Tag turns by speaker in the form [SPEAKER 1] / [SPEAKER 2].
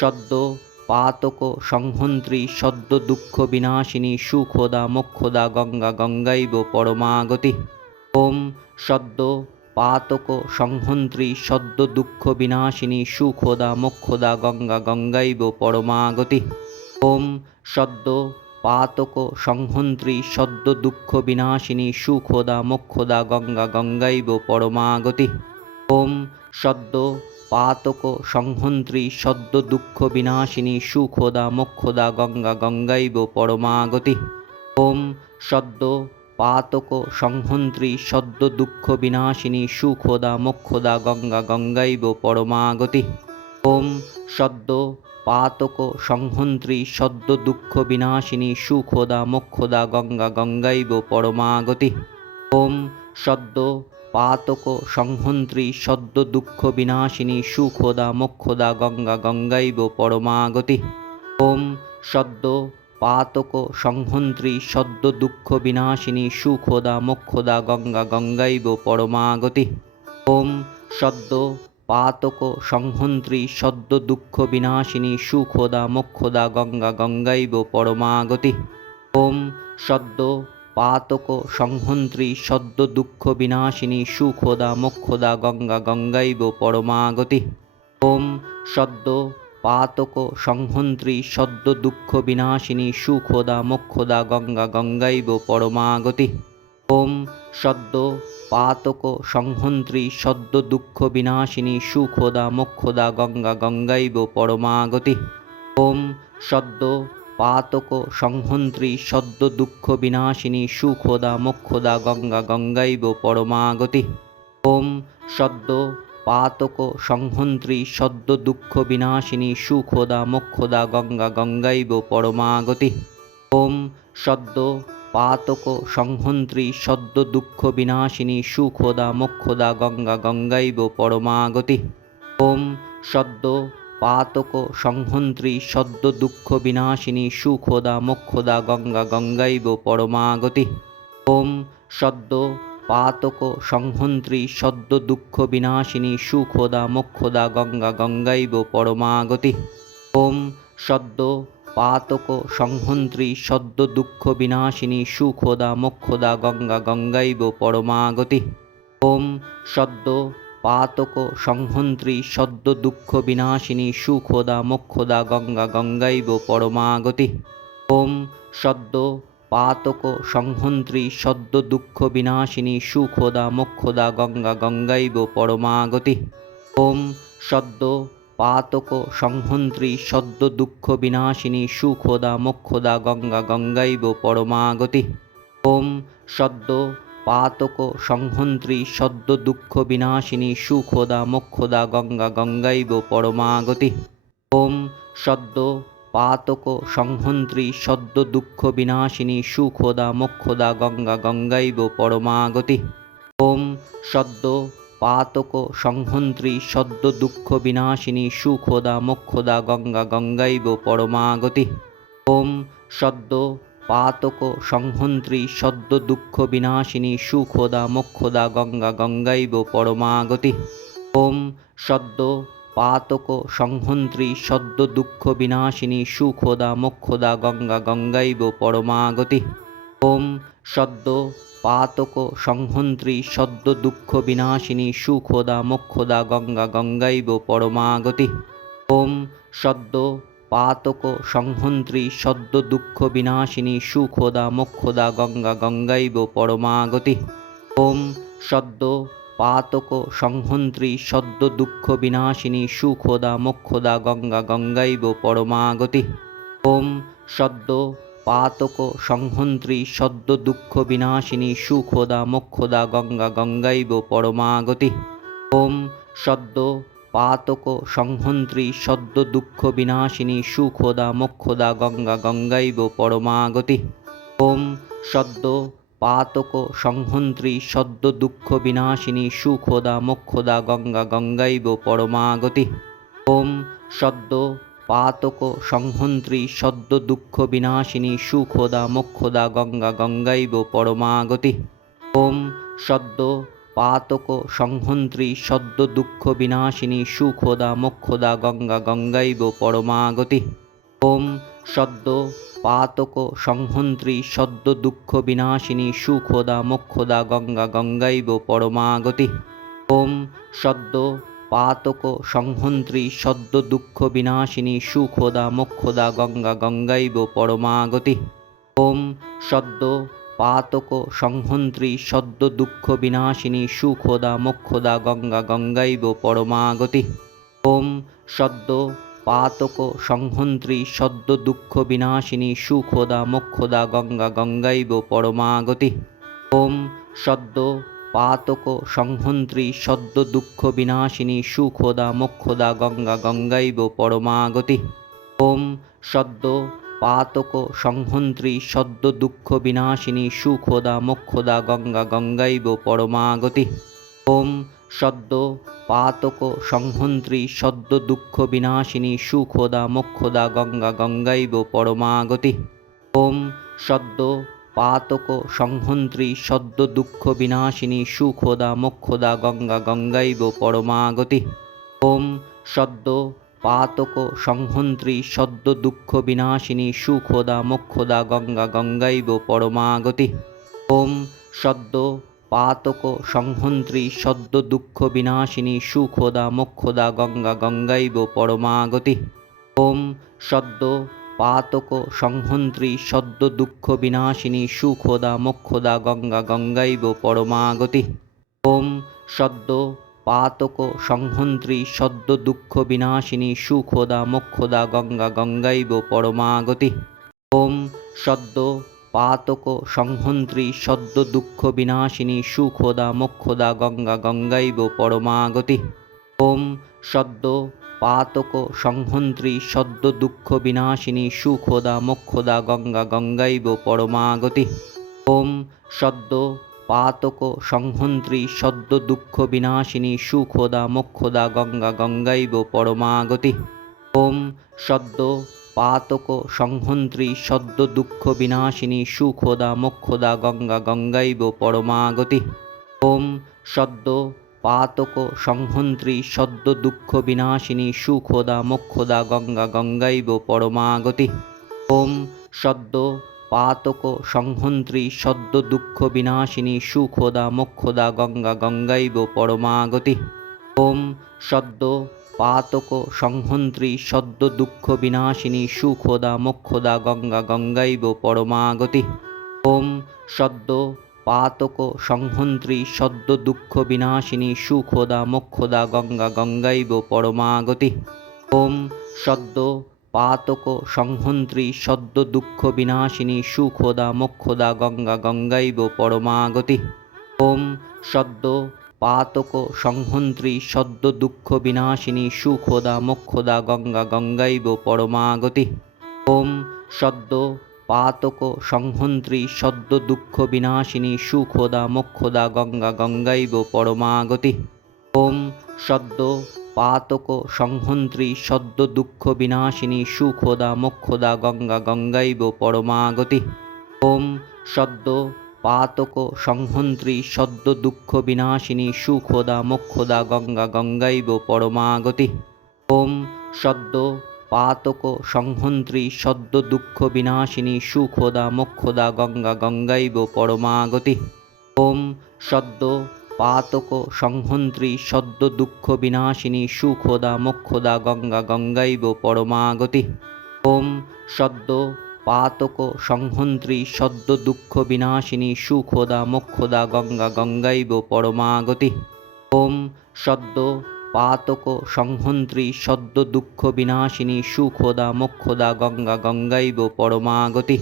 [SPEAKER 1] সদ্য পাতক সংহন্ত্রী, সদ্য দুঃখ বিনাশিনী, সুখদা মোক্ষদা, গঙ্গা গঙ্গাইব পরমাগতি। ওম সদ্য পাতক সংহন্ত্রী, সদ্য দুঃখ বিনাশিনী, সুখদা মোক্ষদা, গঙ্গা গঙ্গাইব পরমাগতি। ওম সদ্য পাতক সংহন্ত্রী, সদ্য দুঃখ বিনাশিনী, সুখদা মোক্ষদা, গঙ্গা গঙ্গাইব পরমাগতি। ওম সদ্য পাতক সংহন্ত্রী সদ্য দুঃখ বিনাশিনী সুখদা মোক্ষদা গঙ্গা গঙ্গাইব পরমাগতি ওম সদ্য পাতক সংহন্ত্রী সদ্য দুঃখ বিনাশিনী সুখদা মোক্ষদা গঙ্গা গঙ্গাইব পরমাগতি ওম সদ্য পাতক সংহন্ত্রী সদ্য দুঃখ বিনাশিনী সুখদা মোক্ষদা গঙ্গা গঙ্গাইব পরমাগতি ওম সদ্য পাতক সংহন্ত্রী সদ্য দুঃখ বিনাশিনী সুখদা মোক্ষদা গঙ্গা গঙ্গাইব পরমাগতি। ওম সদ্য পাতক সংহন্ত্রী সদ্য দুঃখ বিনাশিনী সুখদা মোক্ষদা গঙ্গা গঙ্গাইব পরমাগতি। ওম সদ্য পাতক সংহন্ত্রী সদ্য দুঃখ বিনাশিনী সুখদা মোক্ষদা গঙ্গা গঙ্গাইব পরমাগতি। ওম সদ্য পাতক সংহন্ত্রী সদ্য দুঃখ বিনাশিনী সুখদা মোক্ষদা গঙ্গা গঙ্গাইব পরমাগতি। ওম সদ্য পাতক সংহন্ত্রী সদ্য দুঃখ বিনাশিনী সুখদা মোক্ষদা গঙ্গা গঙ্গাইব পরমাগতি। ওম সদ্য পাতক সংহন্ত্রী সদ্য দুঃখ বিনাশিনী সুখদা মোক্ষদা গঙ্গা গঙ্গাইব পরমাগতি। ওম সদ্য পাতক সংহন্ত্রী সদ্য দুঃখ বিনাশিনী সুখদা মোক্ষদা গঙ্গা গঙ্গাইব পরমাগতি। ওম সদ্য পাতক সংহন্ত্রী সদ্য দুঃখ বিনাশিনী সুখদা মোক্ষদা গঙ্গা গঙ্গাইব পরমাগতি। ওম সদ্য পাতক সংহন্ত্রী সদ্য দুঃখ বিনাশিনী সুখদা মোক্ষদা গঙ্গা গঙ্গাইব পরমাগতি। ওম সদ্য পাতক সংহন্ত্রী সদ্য দুঃখ বিনাশিনী সুখদা মোক্ষদা গঙ্গা গঙ্গাইব পরমাগতি। ওম সদ্য পাতক সংহন্ত্রী সদ্য দুঃখ বিনাশিনী সুখদা মোক্ষদা গঙ্গা গঙ্গাইব পরমাগতি। ওম সদ্য পাতক সংহন্ত্রী সদ্য দুঃখ বিনাশিনী সুখদা মোক্ষদা গঙ্গা গঙ্গাইব পরমাগতি। ওম সদ্য পাতক সংহন্ত্রী সদ্য দুঃখ বিনাশিনী সুখদা মোক্ষদা গঙ্গা গঙ্গাইব পরমাগতি। ওম সদ্য পাতক সংহন্ত্রী সদ্য দুঃখ বিনাশিনী সুখদা মোক্ষদা গঙ্গা গঙ্গাইব পরমাগতি। ওম সদ্য পাতক সংহন্ত্রী সদ্য দুঃখ বিনাশিনী সুখদা মোক্ষদা গঙ্গা গঙ্গাইব পরমাগতি। ওম সদ্য পাতক সংহন্ত্রী সদ্য দুঃখ বিনাশিনী সুখদা মোক্ষদা গঙ্গা গঙ্গাইব পরমাগতি। ওম সদ্য পাতক সংহন্ত্রী সদ্য দুঃখ বিনাশিনী সুখদা মোক্ষদা গঙ্গা গঙ্গাইব পরমাগতি। ওম সদ্য পাতক সংহন্ত্রী সদ্য দুঃখ বিনাশিনী সুখদা মোক্ষদা গঙ্গা গঙ্গাইব পরমাগতি। ওম সদ্য পাতক সংহন্ত্রী সদ্য দুঃখ বিনাশিনী সুখদা মোক্ষদা গঙ্গা গঙ্গাইব পরমাগতি। ওম সদ্য পাতক সংহন্ত্রী সদ্য দুঃখ বিনাশিনী সুখদা মোক্ষদা গঙ্গা গঙ্গাইব পরমাগতি। ওম সদ্য পাতক সংহন্ত্রী সদ্য দুঃখ বিনাশিনী সুখদা মোক্ষদা গঙ্গা গঙ্গাইব পরমাগতি। ওম সদ্য পাতক সংহন্ত্রী সদ্য দুঃখ বিনাশিনী সুখদা মোক্ষদা গঙ্গা গঙ্গাইব পরমাগতি। ওম সদ্য পাতক সংহন্ত্রী সদ্য দুঃখ বিনাশিনী সুখদা মোক্ষদা গঙ্গা গঙ্গাইব পরমাগতি। ওম সদ্য পাতক সংহন্ত্রী সদ্য দুঃখ বিনাশিনী সুখদা মোক্ষদা গঙ্গা গঙ্গাইব পরমাগতি। ওম সদ্য পাতক সংহন্ত্রী সদ্য দুঃখ বিনাশিনী সুখদা মোক্ষদা গঙ্গা গঙ্গাইব পরমাগতি। ওম সদ্য পাতক সংহন্ত্রী সদ্য দুঃখ বিনাশিনী সুখদা মোক্ষদা গঙ্গা গঙ্গাইব পরমাগতি। ওম সদ্য পাতক সংহন্ত্রী সদ্য দুঃখ বিনাশিনী সুখদা মোক্ষদা গঙ্গা গঙ্গাইব পরমাগতি। ওম সদ্য পাতক সংহন্ত্রী সদ্য দুঃখ বিনাশিনী সুখদা মোক্ষদা গঙ্গা গঙ্গাইব পরমাগতি। ওম সদ্য পাতক সংহন্ত্রী সদ্য দুঃখ বিনাশিনী সুখদা মোক্ষদা গঙ্গা গঙ্গাইব পরমাগতি। ওম সদ্য পাতক সংহন্ত্রী সদ্য দুঃখ বিনাশিনী সুখদা মোক্ষদা গঙ্গা গঙ্গাইব পরমাগতি। ওম সদ্য পাতক সংহন্ত্রী সদ্য দুঃখ বিনাশিনী সুখদা মোক্ষদা গঙ্গা গঙ্গাইব পরমাগতি। ওম সদ্য পাতক সংহন্ত্রী সদ্য দুঃখ বিনাশিনী সুখদা মোক্ষদা গঙ্গা গঙ্গাইব পরমাগতি। ওম সদ্য পাতক সংহন্ত্রী সদ্য দুঃখ বিনাশিনী সুখদা মোক্ষদা গঙ্গা গঙ্গাইব পরমাগতি। ওম সদ্য পাতক সংহন্ত্রী সদ্য দুঃখ বিনাশিনী সুখদা মোক্ষদা গঙ্গা গঙ্গাইব পরমাগতি। ওম সদ্য পাতক সংহন্ত্রী সদ্য দুঃখ বিনাশিনী সুখদা মোক্ষদা গঙ্গা গঙ্গাইব পরমাগতি। ওম সদ্য পাতক সংহন্ত্রী সদ্য দুঃখ বিনাশিনী সুখদা মোক্ষদা গঙ্গা গঙ্গাইব পরমাগতি। ওম সদ্য পাতক সংহন্ত্রী সদ্য দুঃখ বিনাশিনী সুখদা মোক্ষদা গঙ্গা গঙ্গাইব পরমাগতি। ওম সদ্য পাতক সংহন্ত্রী সদ্য দুঃখ বিনাশিনী সুখদা মোক্ষদা গঙ্গা গঙ্গাইব পরমাগতি। ওম সদ্য পাতক সংহন্ত্রী সদ্য দুঃখ বিনাশিনী সুখদা মোক্ষদা গঙ্গা গঙ্গাইব পরমাগতি। ওম সদ্য পাতক সংহন্ত্রী সদ্য দুঃখ বিনাশিনী সুখদা মোক্ষদা গঙ্গা গঙ্গাইব পরমাগতি। ওম সদ্য পাতক সংহন্ত্রী সদ্য দুঃখ বিনাশিনী সুখদা মোক্ষদা গঙ্গা গঙ্গাইব পরমাগতি। ওম সদ্য পাতক সংহন্ত্রী সদ্য দুঃখ বিনাশিনী সুখদা মোক্ষদা গঙ্গা গঙ্গাইব পরমাগতি। ওম সদ্য পাতক সংহন্ত্রী সদ্য দুঃখ বিনাশিনী সুখদা মোক্ষদা গঙ্গা গঙ্গাইব পরমাগতি। ওম সদ্য পাতক সংহন্ত্রী সদ্য দুঃখ বিনাশিনী সুখদা মোক্ষদা গঙ্গা গঙ্গাইব পরমাগতি। ওম সদ্য পাতক সংহন্ত্রী সদ্য দুঃখ বিনাশিনী সুখদা মোক্ষদা গঙ্গা গঙ্গাইব পরমাগতি। ওম সদ্য পাতক সংহন্ত্রী সদ্য দুঃখ বিনাশিনী সুখদা মোক্ষদা গঙ্গা গঙ্গাইব পরমাগতি। ওম সদ্য পাতক সংহন্ত্রী সদ্য দুঃখ বিনাশিনী সুখদা মোক্ষদা গঙ্গা গঙ্গাইব পরমাগতি। ওম সদ্য পাতক সংহন্ত্রী সদ্য দুঃখ বিনাশিনী সুখদা মোক্ষদা গঙ্গা গঙ্গাইব পরমাগতি। ওম সদ্য পাতক সংহন্ত্রী সদ্য দুঃখ বিনাশিনী সুখদা মোক্ষদা গঙ্গা গঙ্গাইব পরমাগতি। ওম সদ্য পাতক সংহন্ত্রী সদ্য দুঃখ বিনাশিনী সুখদা মোক্ষদা গঙ্গা গঙ্গাইব পরমাগতি। ওম সদ্য পাতক সংহন্ত্রী সদ্য দুঃখ বিনাশিনী সুখদা মোক্ষদা গঙ্গা গঙ্গাইব পরমাগতি। ওম সদ্য পাতক সংহন্ত্রী সদ্য দুঃখ বিনাশিনী সুখদা মোক্ষদা গঙ্গা গঙ্গাইব পরমাগতি। ওম সদ্য পাতক সংহন্ত্রী সদ্য দুঃখ বিনাশিনী সুখদা মোক্ষদা গঙ্গা গঙ্গাইব পরমাগতি। ওম সদ্য পাতক সংহন্ত্রী সদ্য দুঃখ বিনাশিনী সুখদা মোক্ষদা গঙ্গা গঙ্গাইব পরমাগতি। ওম সদ্য পাতক সংহন্ত্রী সদ্য দুঃখ বিনাশিনী সুখদা মোক্ষদা গঙ্গা গঙ্গাইব পরমাগতি। ওম সদ্য পাতক সংহন্ত্রী সদ্য দুঃখ বিনাশিনী সুখদা মোক্ষদা গঙ্গা গঙ্গাইব পরমাগতি। ওম সদ্য পাতক সংহন্ত্রী সদ্য দুঃখ বিনাশিনী সুখদা মোক্ষদা গঙ্গা গঙ্গাইব পরমাগতি।